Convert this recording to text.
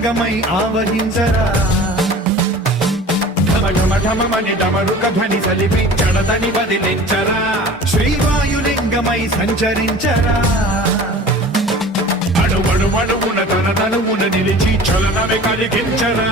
లింగమై ఆవహించరా ఢమఢమని డమరుక ధ్వని సలిపి చడదని వదిలించరా శ్రీవాయులింగమై సంచరించరా అణువణువున తన తనువున నిలిచి చలనమే కలిగించరా